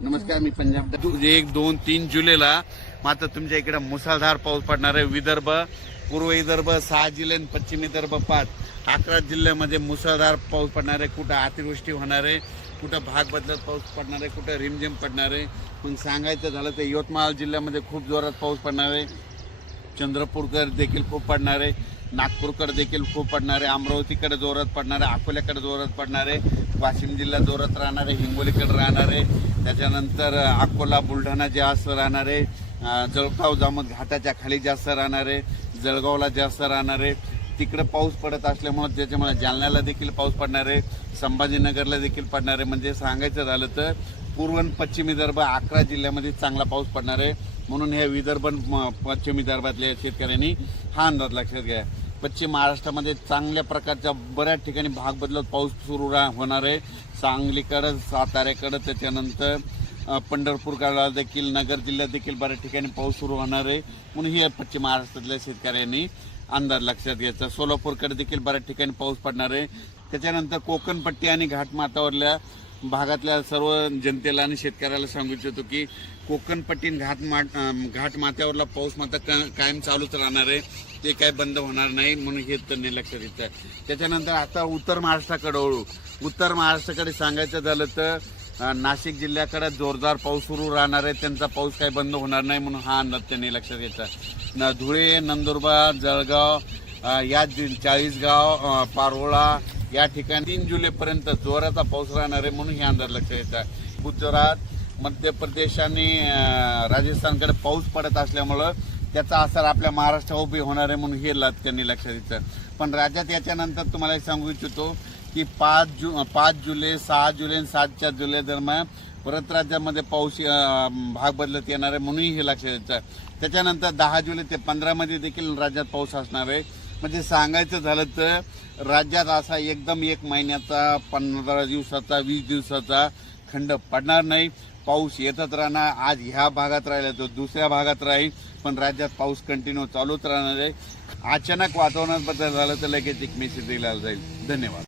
नमस्कार, मी पंजाब 1, 2, 3 जुलैला मात्र तुमच्या इकडे मुसळधार पाऊस पडणार आहे. विदर्भ, पूर्व विदर्भ 6 जिल्हे आणि पश्चिम विदर्भ 5, 11 जिल्ह्यामध्ये मुसळधार पाऊस पडणार आहे. कुठं अतिवृष्टी होणार आहे, कुठं भाग बदलत पाऊस पडणार आहे, कुठं रिमझिम पडणार आहे. पण सांगायचं झालं तर यवतमाळ जिल्ह्यामध्ये खूप जोरात पाऊस पडणार आहे. चंद्रपूरकर देखील खूप पडणार आहे, नागपूरकडे देखील खूप पडणार आहे, अमरावतीकडे जोरात पडणार आहे, अकोल्याकडे जोरात पडणार आहे, वाशिम जिल्हा जोरात राहणार आहे, हिंगोलीकडे राहणार आहे, त्याच्यानंतर अकोला बुलढाणा जास्त राहणार आहे, जळगाव जामोद घाटाच्या खाली जास्त राहणार आहे, जळगावला जास्त राहणार आहे. तिकडे पाऊस पडत असल्यामुळे त्याच्यामुळे जालन्याला देखील पाऊस पडणार आहे, संभाजीनगरला देखील पडणार आहे. म्हणजे सांगायचं झालं तर पूर्व आणि पश्चिम विदर्भ 11 जिल्ह्यामध्ये चांगला पाऊस पडणार आहे. म्हणून हे विदर्भ पश्चिम विदर्भातल्या शेतकऱ्यांनी हा अंदाज लक्षात घ्या. पश्चिम महाराष्ट्रामध्ये चांगल्या प्रकारच्या बऱ्याच ठिकाणी भाग बदलत पाऊस सुरू होणार आहे. सांगलीकडं, साताऱ्याकडं, त्याच्यानंतर पंढरपूरकडे देखील, नगर जिल्ह्यात देखील बऱ्याच ठिकाणी पाऊस सुरू होणार आहे. म्हणून हे पश्चिम महाराष्ट्रातल्या शेतकऱ्यांनी अंदाज लक्षात घ्यायचा. सोलापूरकडे देखील बऱ्याच ठिकाणी पाऊस पडणार आहे. त्याच्यानंतर कोकणपट्टी आणि घाटमाथ्यावरल्या भागातल्या सर्व जनतेला आणि शेतकऱ्याला सांगू इच्छितो की कोकणपट्टी घाटमाथ्यावरला पाऊस मात्र कायम चालूच राहणार आहे, ते काय बंद होणार नाही. म्हणून हे त्यांनी लक्षात घेतलं. त्याच्यानंतर आता उत्तर महाराष्ट्राकडे वळू. उत्तर महाराष्ट्राकडे सांगायचं झालं तर नाशिक जिल्ह्याकडे जोरदार पाऊस सुरू राहणार आहे, त्यांचा पाऊस काही बंद होणार नाही. म्हणून हा अंदाज त्यांनी लक्षात घ्यायचा. धुळे, नंदुरबार, जळगाव या 40गाव, पारोळा या ठिकाणी 3 जुलैपर्यंत जोराचा पाऊस राहणार आहे. म्हणून हे अंदाज लक्षात घ्यायचा. गुजरात, मध्य प्रदेश आणि राजस्थानकडे पाऊस पडत असल्यामुळं त्याचा असर आपल्या महाराष्ट्रावर उभी होणार आहे. म्हणून हे त्यांनी लक्षात घ्यायचं. पण राज्यात याच्यानंतर तुम्हाला सांगू इच्छितो की 5 जुलै, 6 जुलै आणि 7 जुलै दरम्यान परत राज्यामध्ये पाऊस भाग बदलत येणार आहे. म्हणून हे लक्षात घ्यायचं. त्याच्यानंतर 10 जुलै ते 15 मध्ये देखील राज्यात पाऊस असणार आहे. म्हणजे सांगायचं झालं तर राज्यात असा एकदम 1 महिन्याचा, 15 दिवसाचा, 20 दिवसाचा खंड पडणार नाही. पाऊस येतच राहणार. आज ह्या भागात राहिला तर दुसऱ्या भागात राहील, पण राज्यात पाऊस कंटिन्यू चालूच राहणार आहे. अचानक वातावरणात बदल झाला तर लगेच एक मेसेज दिला जाईल. धन्यवाद.